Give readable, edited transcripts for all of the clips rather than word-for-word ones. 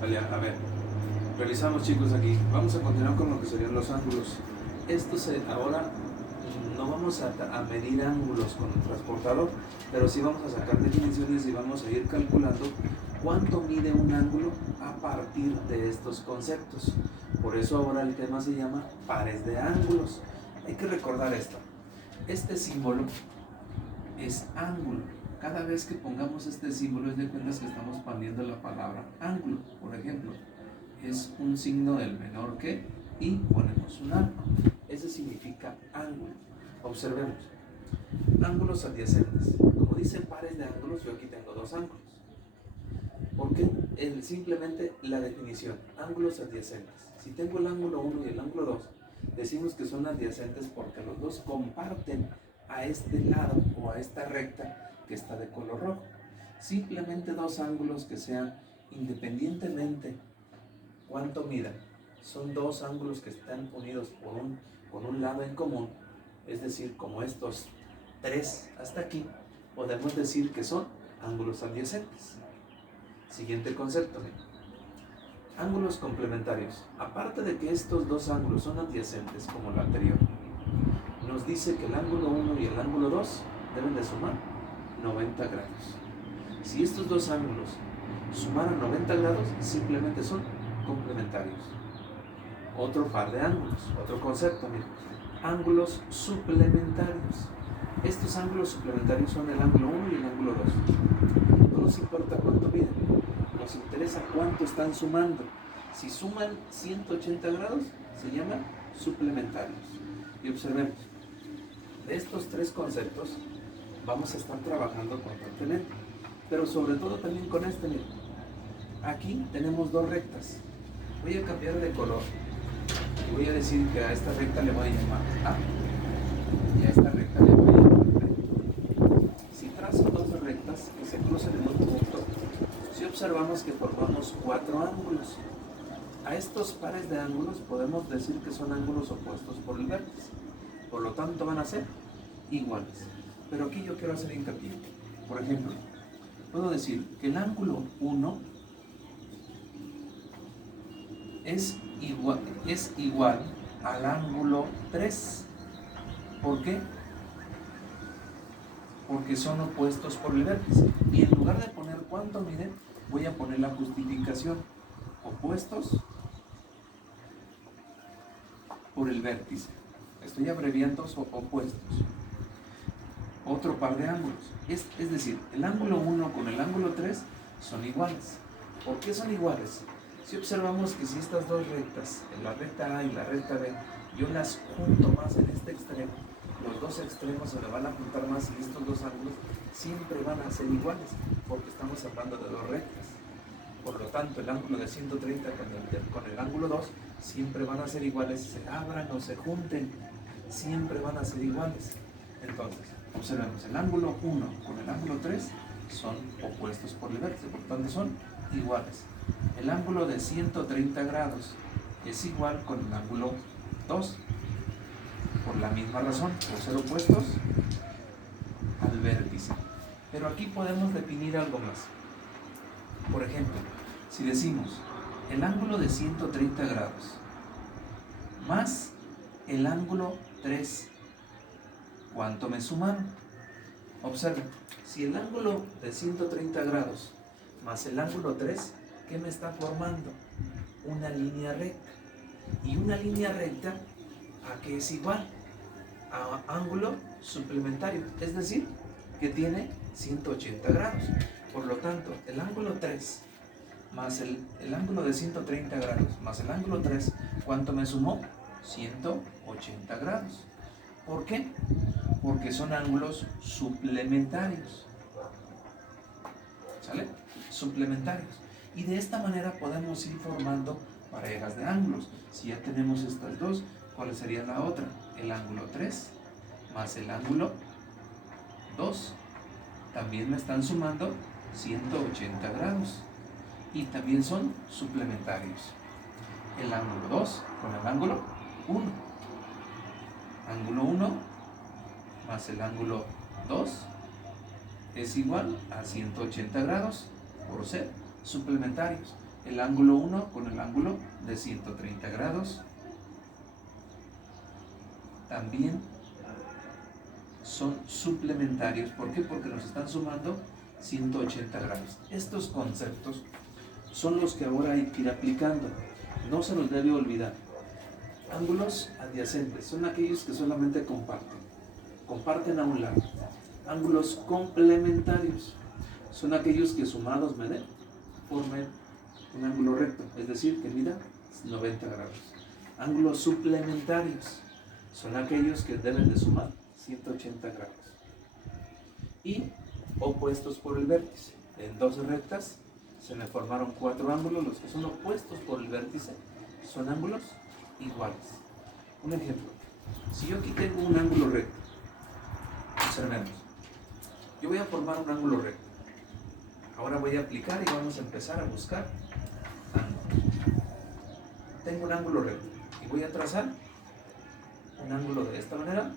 Vale, a ver, revisamos chicos aquí. Vamos a continuar con lo que serían los ángulos. Ahora no vamos a medir ángulos con el transportador, pero sí vamos a sacar definiciones y vamos a ir calculando cuánto mide un ángulo a partir de estos conceptos. Por eso ahora el tema se llama pares de ángulos. Hay que recordar esto. Este símbolo es ángulo. Cada vez que pongamos este símbolo es de cuenta que estamos poniendo la palabra ángulo. Por ejemplo, es un signo del menor que y ponemos un alfa. Ese significa ángulo. Observemos. Ángulos adyacentes. Como dice pares de ángulos, yo aquí tengo dos ángulos. ¿Por qué? Simplemente la definición. Ángulos adyacentes. Si tengo el ángulo 1 y el ángulo 2, decimos que son adyacentes porque los dos comparten a este lado o a esta recta que está de color rojo. Simplemente dos ángulos que sean independientemente cuánto midan. Son dos ángulos que están unidos por un lado en común. Es decir, como estos tres hasta aquí, podemos decir que son ángulos adyacentes. Siguiente concepto. Ángulos complementarios. Aparte de que estos dos ángulos son adyacentes como el anterior, nos dice que el ángulo 1 y el ángulo 2 deben de sumar 90 grados. Si estos dos ángulos sumaran 90 grados, simplemente son complementarios. Otro par de ángulos, otro concepto, amigos. Ángulos suplementarios. Estos ángulos suplementarios son el ángulo 1 y el ángulo 2. No nos importa cuánto miden, nos interesa cuánto están sumando. Si suman 180 grados, se llaman suplementarios. Y observemos, de estos tres conceptos vamos a estar trabajando constantemente, pero sobre todo también con este. Miren, aquí tenemos dos rectas. Voy a cambiar de color y voy a decir que a esta recta le voy a llamar A y a esta recta le voy a llamar B. Si trazo dos rectas que se crucen en un punto, si observamos que formamos cuatro ángulos. A estos pares de ángulos podemos decir que son ángulos opuestos por el vértice, por lo tanto van a ser iguales. Pero aquí yo quiero hacer hincapié. Por ejemplo, puedo decir que el ángulo 1 es igual al ángulo 3. ¿Por qué? Porque son opuestos por el vértice. Y en lugar de poner cuánto miden, voy a poner la justificación. Opuestos por el vértice. Estoy abreviando opuestos. Otro par de ángulos. Es decir, el ángulo 1 con el ángulo 3 son iguales. ¿Por qué son iguales? Si observamos que si estas dos rectas, en la recta A y la recta B, yo las junto más en este extremo, los dos extremos se me van a juntar más y estos dos ángulos siempre van a ser iguales, porque estamos hablando de dos rectas. Por lo tanto, el ángulo de 130 con el ángulo 2 siempre van a ser iguales, se abran o se junten, siempre van a ser iguales. Entonces, observemos, el ángulo 1 con el ángulo 3 son opuestos por el vértice, por lo tanto son iguales. El ángulo de 130 grados es igual con el ángulo 2, por la misma razón, por ser opuestos al vértice. Pero aquí podemos definir algo más. Por ejemplo, si decimos el ángulo de 130 grados más el ángulo 3, ¿cuánto me sumaron? Observen, si el ángulo de 130 grados más el ángulo 3, ¿qué me está formando? Una línea recta. Y una línea recta, ¿a qué es igual? A ángulo suplementario, es decir, que tiene 180 grados. Por lo tanto, el ángulo 3 más el ángulo de 130 grados más el ángulo 3, ¿cuánto me sumó? 180 grados. ¿Por qué? Porque son ángulos suplementarios. ¿Sale? Suplementarios. Y de esta manera podemos ir formando parejas de ángulos. Si ya tenemos estas dos, ¿cuál sería la otra? El ángulo 3 más el ángulo 2. También me están sumando 180 grados. Y también son suplementarios. El ángulo 2 con el ángulo 1. Ángulo 1 más el ángulo 2 es igual a 180 grados por ser suplementarios. el ángulo 1 con el ángulo de 130 grados. También son suplementarios. ¿Por qué? Porque nos están sumando 180 grados. Estos conceptos son los que ahora hay que ir aplicando. No se nos debe olvidar. Ángulos adyacentes son aquellos que solamente comparten a un lado. Ángulos complementarios son aquellos que sumados formen un ángulo recto, es decir, que mida 90 grados. Ángulos suplementarios son aquellos que deben de sumar 180 grados. Y opuestos por el vértice. En dos rectas se me formaron 4 ángulos. Los que son opuestos por el vértice son ángulos iguales. Un ejemplo: si yo aquí tengo un ángulo recto, observemos, yo voy a formar un ángulo recto. Ahora voy a aplicar y vamos a empezar a buscar ángulos. Tengo un ángulo recto y voy a trazar un ángulo de esta manera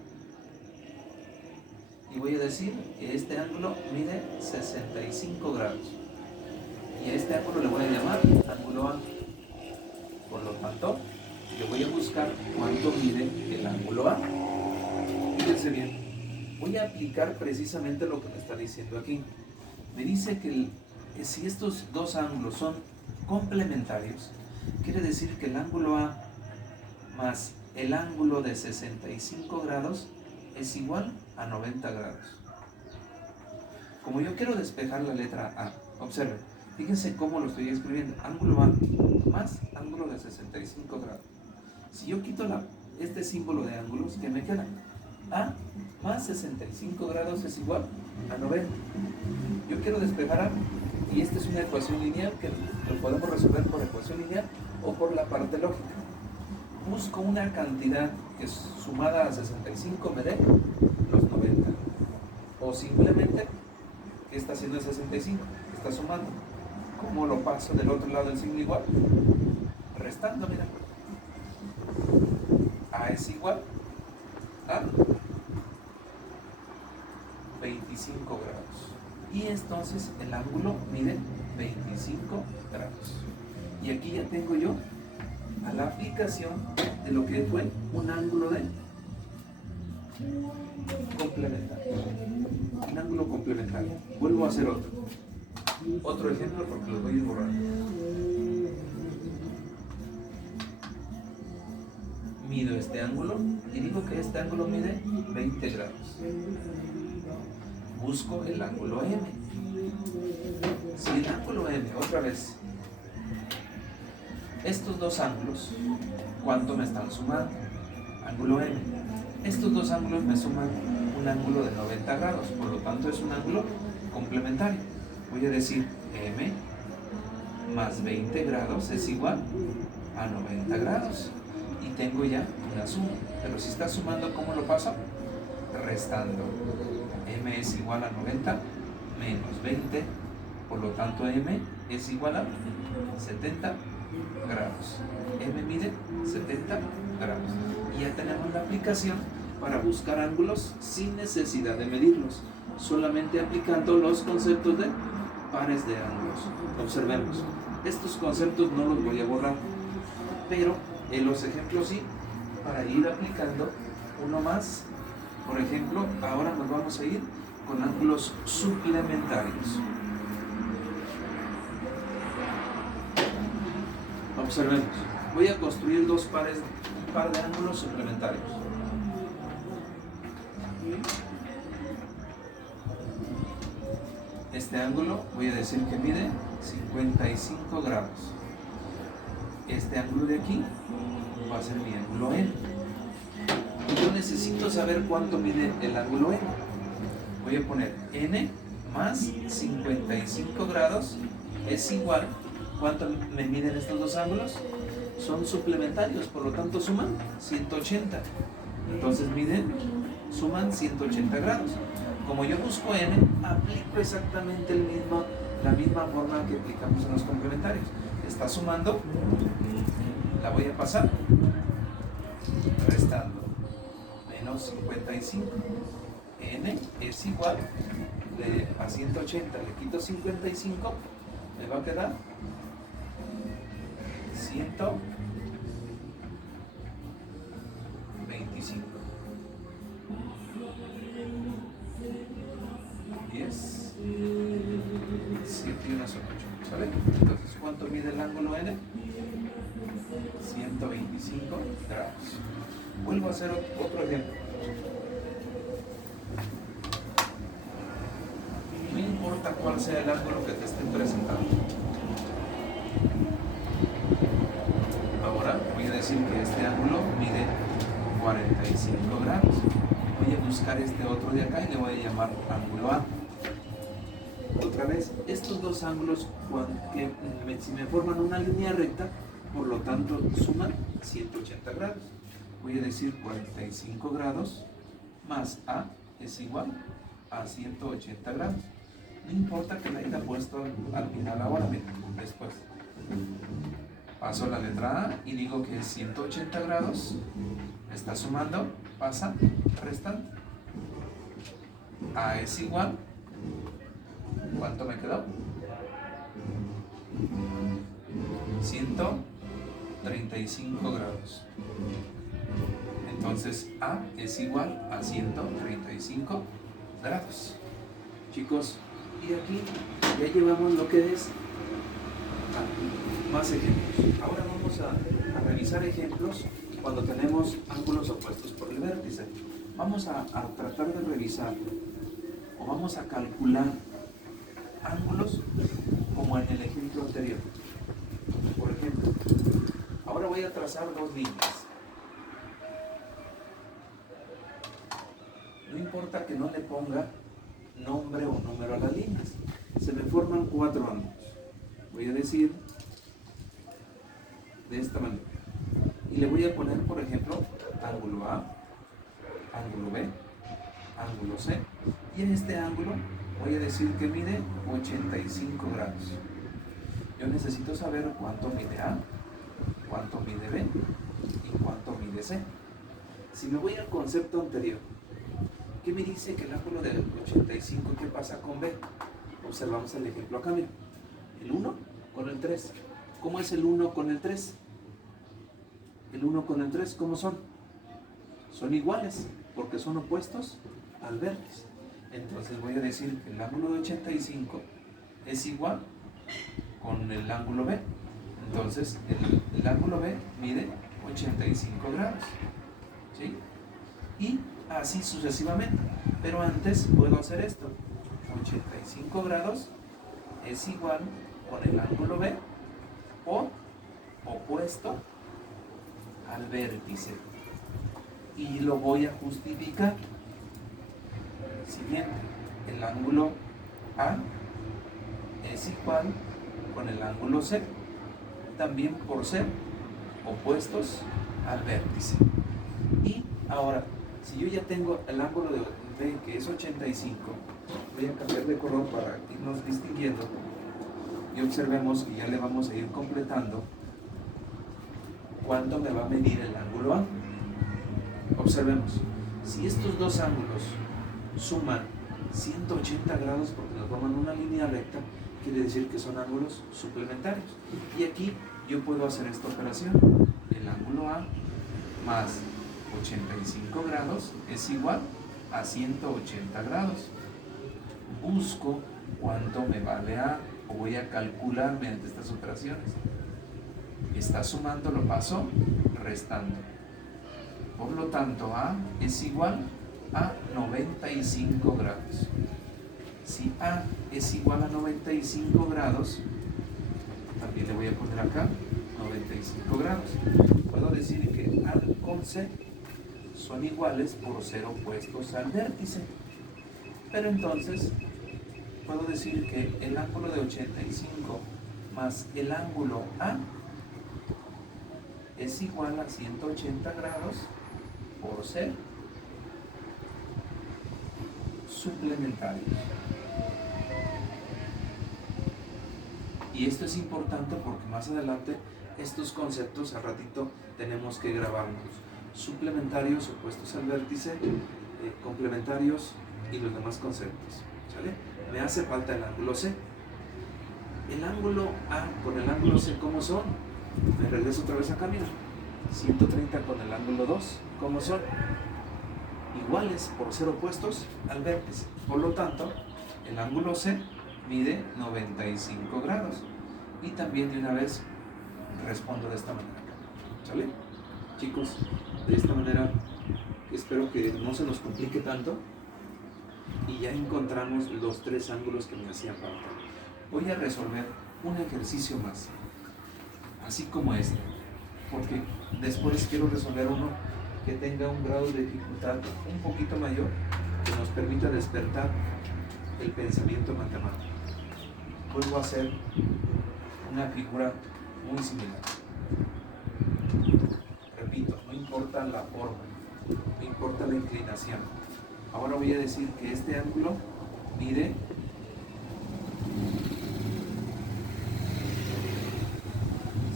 y voy a decir que este ángulo mide 65 grados y a este ángulo le voy a llamar ángulo A. Por lo tanto, yo voy a buscar cuánto mide el ángulo A. Fíjense bien, voy a aplicar precisamente lo que me está diciendo aquí. Me dice que si estos dos ángulos son complementarios, quiere decir que el ángulo A más el ángulo de 65 grados es igual a 90 grados. Como yo quiero despejar la letra A, observen, fíjense cómo lo estoy escribiendo. Ángulo A más ángulo de 65 grados. Si yo quito este símbolo de ángulos, ¿qué me queda? A más 65 grados es igual a 90. Yo quiero despejar A y esta es una ecuación lineal que lo podemos resolver por ecuación lineal o por la parte lógica. Busco una cantidad que sumada a 65 me dé los 90. O simplemente, ¿qué está haciendo el 65? Está sumando. ¿Cómo lo paso del otro lado del signo igual? Restando, mira. A es igual a 25 grados. Y entonces el ángulo mide 25 grados. Y aquí ya tengo yo a la aplicación de lo que fue un ángulo de complementario. Un ángulo complementario. Vuelvo a hacer otro ejemplo porque los voy a ir borrando. Mido este ángulo y digo que este ángulo mide 20 grados. Busco el ángulo M. Si el ángulo M, otra vez, estos dos ángulos, ¿cuánto me están sumando? Ángulo M. Estos dos ángulos me suman un ángulo de 90 grados, por lo tanto es un ángulo complementario. Voy a decir M más 20 grados es igual a 90 grados. Y tengo ya una suma. Pero si está sumando, ¿cómo lo paso? Restando. M es igual a 90 menos 20. Por lo tanto, M es igual a 70 grados. M mide 70 grados. Y ya tenemos la aplicación para buscar ángulos sin necesidad de medirlos, solamente aplicando los conceptos de pares de ángulos. Observemos, estos conceptos no los voy a borrar, pero en los ejemplos sí, para ir aplicando uno más. Por ejemplo, ahora nos vamos a ir con ángulos suplementarios. Observemos, voy a construir un par de ángulos suplementarios. Este ángulo voy a decir que mide 55 grados. Este ángulo de aquí va a ser mi ángulo N. Yo necesito saber cuánto mide el ángulo N. Voy a poner N más 55 grados es igual. ¿Cuánto me miden estos dos ángulos? Son suplementarios, por lo tanto suman 180. Entonces suman 180 grados. Como yo busco N, aplico exactamente la misma forma que aplicamos en los complementarios. Está sumando, la voy a pasar, restando, menos 55. N es igual a 180, le quito 55, me va a quedar 125. 10, 7 y 1 son 8, ¿sale? Entonces, ¿cuánto mide el ángulo N? 125 grados. Vuelvo a hacer otro ejemplo. No importa cuál sea el ángulo que te estén presentando. Ahora voy a decir que este ángulo mide 45 grados. Voy a buscar este otro de acá y le voy a llamar ángulo A. Otra vez, estos dos ángulos, si me forman una línea recta, por lo tanto suman 180 grados. Voy a decir 45 grados más A es igual a 180 grados. No importa que la haya puesto al final ahora, mira, después. Paso la letra A y digo que es 180 grados. Está sumando, pasa, restando. A es igual. ¿Cuánto me quedó? 135 grados. Entonces A es igual a 135 grados. Chicos, y aquí ya llevamos lo que es más ejemplos. Ahora vamos a revisar ejemplos cuando tenemos ángulos opuestos por el vértice. Vamos a tratar de revisar o vamos a calcular ángulos como en el ejemplo anterior. Por ejemplo, ahora voy a trazar dos líneas. No importa que no le ponga nombre o número a las líneas. Se me forman cuatro ángulos. Voy a decir de esta manera. Y le voy a poner, por ejemplo, ángulo A, ángulo B, ángulo C. Y en este ángulo voy a decir que mide 85 grados. Yo necesito saber cuánto mide A, cuánto mide B y cuánto mide C. Si me voy al concepto anterior, ¿qué me dice que el ángulo de 85, qué pasa con B? Observamos el ejemplo acá, mira. El 1 con el 3. ¿Cómo es el 1 con el 3? El 1 con el 3, ¿cómo son? Son iguales, porque son opuestos al vértice. Entonces voy a decir que el ángulo de 85 es igual con el ángulo B. Entonces el ángulo B mide 85 grados. ¿Sí? Y así sucesivamente. Pero antes puedo hacer esto. 85 grados es igual con el ángulo B por opuesto al vértice. Y lo voy a justificar. Siguiente, el ángulo A es igual con el ángulo C, también por ser opuestos al vértice. Y ahora, si yo ya tengo el ángulo de B, que es 85, voy a cambiar de color para irnos distinguiendo y observemos que ya le vamos a ir completando cuánto me va a medir el ángulo A. Observemos, si estos dos ángulos suman 180 grados porque nos forman una línea recta, quiere decir que son ángulos suplementarios. Y aquí yo puedo hacer esta operación. El ángulo A más 85 grados es igual a 180 grados. Busco cuánto me vale A, o voy a calcular mediante estas operaciones. Está sumando, lo paso restando. Por lo tanto, A es igual a 95 grados. Si A es igual a 95 grados, también le voy a poner acá 95 grados. Puedo decir que A con C son iguales por ser opuestos al vértice. Pero entonces, puedo decir que el ángulo de 85 más el ángulo A es igual a 180 grados por ser suplementario. Y esto es importante porque más adelante estos conceptos al ratito tenemos que grabarlos. Suplementarios opuestos al vértice, complementarios y los demás conceptos. ¿Sale? Me hace falta el ángulo C. El ángulo A con el ángulo C, ¿cómo son? Me regreso otra vez acá, mira. 130 con el ángulo 2, ¿cómo son? Iguales por ser opuestos al vértice. Por lo tanto, el ángulo C mide 95 grados. Y también de una vez respondo de esta manera. ¿Sale? Chicos, de esta manera espero que no se nos complique tanto. Y ya encontramos los tres ángulos que me hacían falta. Voy a resolver un ejercicio más, así como este, porque después quiero resolver uno que tenga un grado de dificultad un poquito mayor, que nos permita despertar el pensamiento matemático. Vuelvo a hacer una figura muy similar. Repito, no importa la forma, no importa la inclinación. Ahora voy a decir que este ángulo mide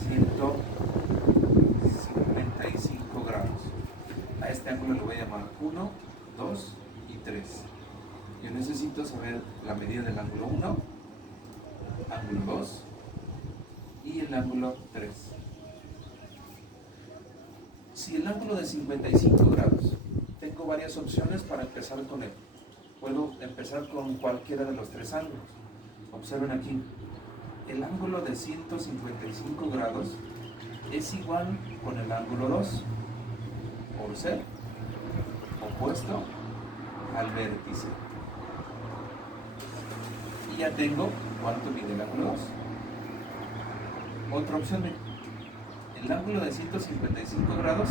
155 grados. A este ángulo le voy a llamar 1, 2 y 3. Yo necesito saber la medida del ángulo 1, ángulo 2 y el ángulo 3. Si el ángulo de 55 grados, tengo varias opciones para empezar con él. Puedo empezar con cualquiera de los tres ángulos. Observen aquí, el ángulo de 155 grados es igual con el ángulo 2 por ser opuesto al vértice. Y ya tengo cuánto mide el ángulo 2. Otra opción, el ángulo de 155 grados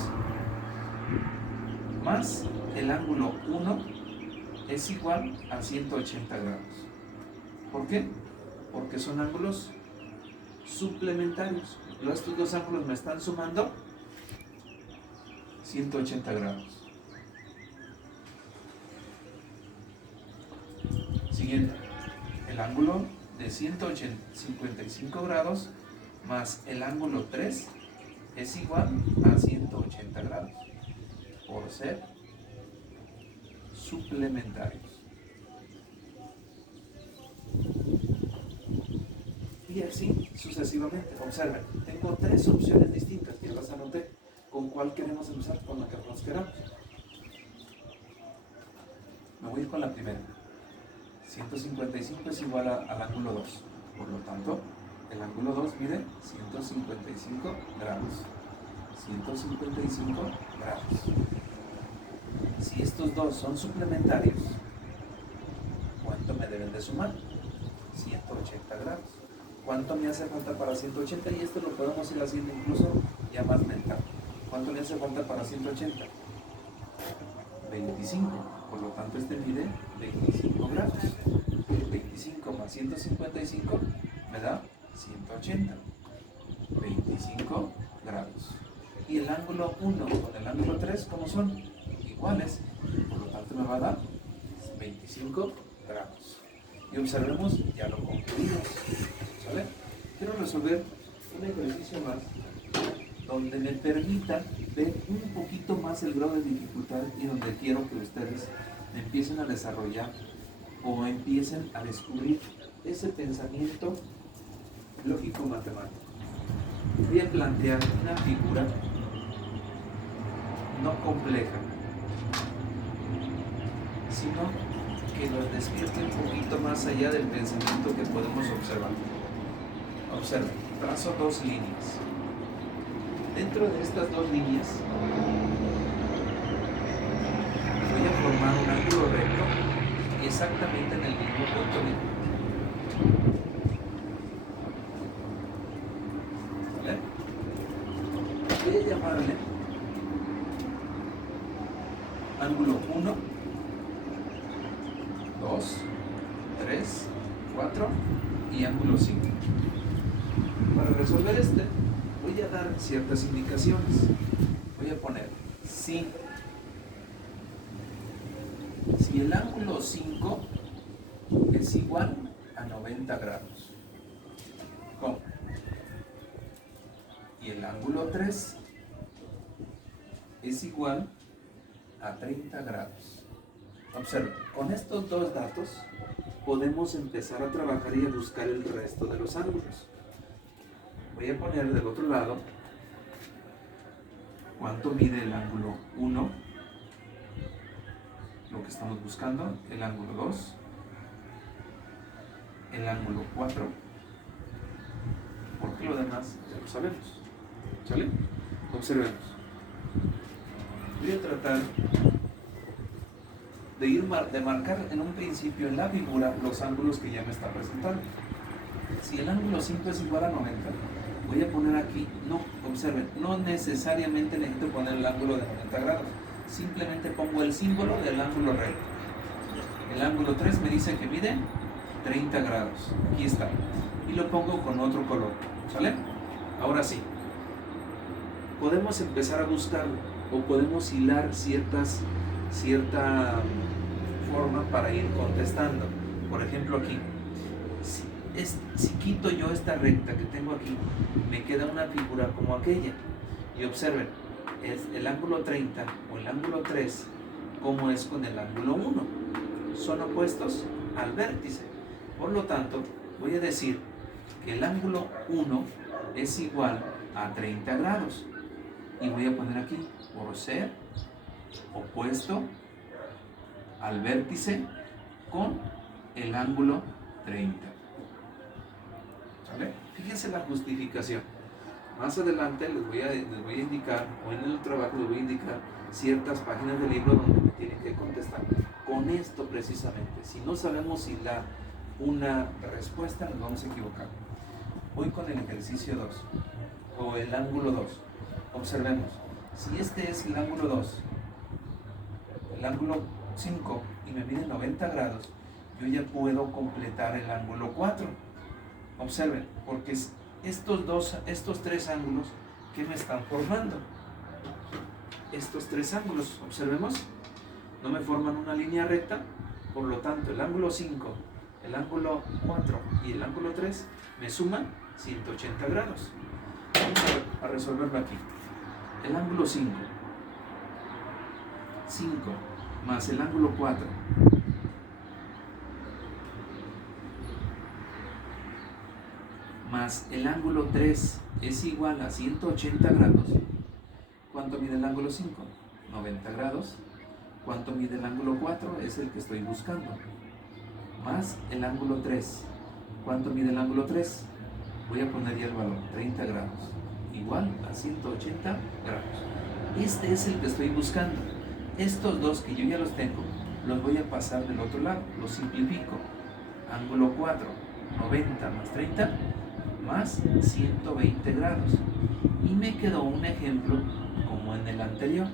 más el ángulo 1 es igual a 180 grados. ¿Por qué? Porque son ángulos suplementarios. Estos dos ángulos me están sumando 180 grados. Siguiente, el ángulo de 155 grados más el ángulo 3 es igual a 180 grados, por ser suplementarios. Y así sucesivamente. Observen, tengo tres opciones distintas, ya las anoté. ¿Con cuál queremos empezar? Con la que nos queramos. Me voy a ir con la primera. 155 es igual al ángulo 2. Por lo tanto, el ángulo 2 mide 155 grados. 155 grados. Si estos dos son suplementarios, ¿cuánto me deben de sumar? 180 grados. ¿Cuánto me hace falta para 180? Y esto lo podemos ir haciendo incluso ya más mental. ¿Cuánto me hace falta para 180? 25. Por lo tanto, este mide 25 grados. 25 más 155 me da 180. 25 grados. Y el ángulo 1 con el ángulo 3, ¿cómo son? Iguales. Por lo tanto, me va a dar 25 grados. Y observemos, ya lo concluimos. ¿Sale? Quiero resolver un ejercicio más donde me permita ver un poquito más el grado de dificultad y donde quiero que ustedes empiecen a desarrollar o empiecen a descubrir ese pensamiento lógico-matemático. Voy a plantear una figura no compleja, sino que nos despierte un poquito más allá del pensamiento que podemos observar. Observen, trazo dos líneas. Dentro de estas dos líneas voy a formar un ángulo recto exactamente en el mismo punto. ¿Vale? Voy a llamarle ángulo 1, 2, 3, 4 y ángulo 5. Para resolver este, voy a dar ciertas indicaciones. Voy a poner si el ángulo 5 es igual a 90 grados, ¿cómo? Y el ángulo 3 es igual a 30 grados. Observen, con estos dos datos podemos empezar a trabajar y a buscar el resto de los ángulos. voy a poner del otro lado cuánto mide el ángulo 1, lo que estamos buscando, el ángulo 2, el ángulo 4, porque lo demás ya lo sabemos. ¿Sale? Observemos. Voy a tratar de marcar en un principio en la figura los ángulos que ya me está presentando. Si el ángulo 5 es igual a 90, voy a poner aquí, no, observen, no necesariamente necesito poner el ángulo de 90 grados, simplemente pongo el símbolo del ángulo recto. El ángulo 3 me dice que mide 30 grados, aquí está, y lo pongo con otro color, ¿sale? Ahora sí, podemos empezar a buscar o podemos hilar cierta forma para ir contestando. Por ejemplo, aquí, si quito yo esta recta que tengo aquí, me queda una figura como aquella. Y observen, es el ángulo 30 o el ángulo 3, ¿cómo es con el ángulo 1? Son opuestos al vértice. Por lo tanto, voy a decir que el ángulo 1 es igual a 30 grados. Y voy a poner aquí, por ser opuesto al vértice con el ángulo 30. ¿Sale? Fíjense la justificación. Más adelante les voy a indicar, o en el trabajo les voy a indicar ciertas páginas del libro donde me tienen que contestar con esto precisamente. Si no sabemos hilar una respuesta, nos vamos a equivocar. Voy con el ejercicio 2, o el ángulo 2. Observemos, si este es el ángulo 2, el ángulo 5 y me mide 90 grados, yo ya puedo completar el ángulo 4. Observen, porque estos tres ángulos que me están formando, estos tres ángulos, observemos, no me forman una línea recta, por lo tanto el ángulo 5, el ángulo 4 y el ángulo 3 me suman 180 grados. Vamos a resolverlo aquí. El ángulo 5 más el ángulo 4 más el ángulo 3 es igual a 180 grados. ¿Cuánto mide el ángulo 5? 90 grados. ¿Cuánto mide el ángulo 4? Es el que estoy buscando. Más el ángulo 3. ¿Cuánto mide el ángulo 3? Voy a poner ya el valor, 30 grados. Igual a 180 grados. Este es el que estoy buscando. Estos dos que yo ya los tengo, los voy a pasar del otro lado. Los simplifico. Ángulo 4, 90 más 30 más 120 grados. Y me quedó un ejemplo como en el anterior.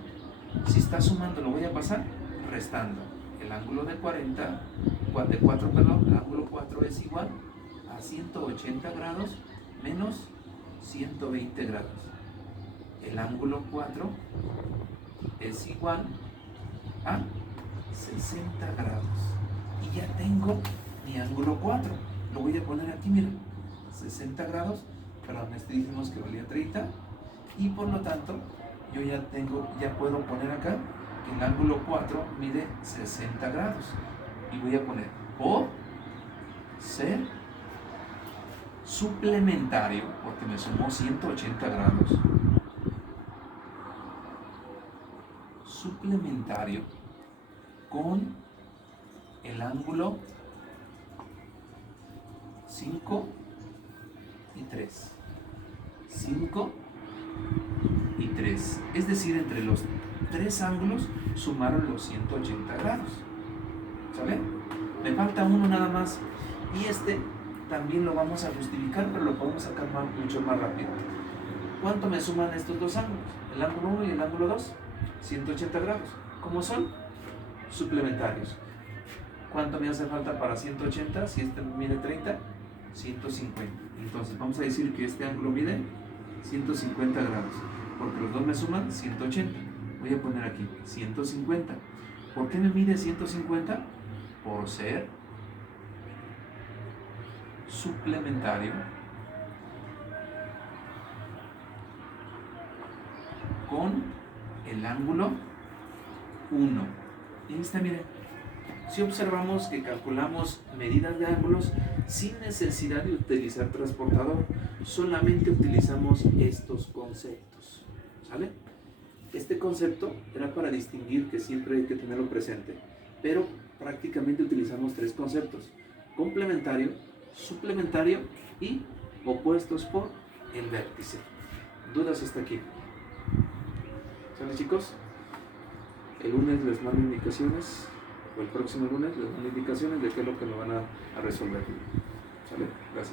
Si está sumando, lo voy a pasar restando. El ángulo de 4, el ángulo 4 es igual a 180 grados menos 120 grados. El ángulo 4 es igual a 60 grados. Y ya tengo mi ángulo 4. Lo voy a poner aquí, miren. 60 grados, perdón, dijimos que valía 30. Y por lo tanto, yo ya puedo poner acá que el ángulo 4 mide 60 grados. Y voy a poner por ser suplementario, porque me sumó 180 grados, suplementario con el ángulo 5 y 3. 5 y 3. Es decir, entre los tres ángulos sumaron los 180 grados. ¿Sale? Me falta uno nada más. Y este también lo vamos a justificar, pero lo podemos sacar mucho más rápido. ¿Cuánto me suman estos dos ángulos? El ángulo 1 y el ángulo 2. 180 grados. ¿Cómo son? Suplementarios. ¿Cuánto me hace falta para 180? Si este mide 30, 150. Entonces vamos a decir que este ángulo mide 150 grados, porque los dos me suman 180. Voy a poner aquí 150. ¿Por qué me mide 150? Por ser suplementario con el ángulo 1. Y está, miren, si observamos que calculamos medidas de ángulos sin necesidad de utilizar transportador, solamente utilizamos estos conceptos, ¿sale? Este concepto era para distinguir, que siempre hay que tenerlo presente, pero prácticamente utilizamos tres conceptos: complementario, suplementario y opuestos por el vértice. ¿Dudas hasta aquí? ¿Sale, chicos? El lunes les mando indicaciones, o el próximo lunes les mando indicaciones de qué es lo que me van a resolver. ¿Sale? Gracias.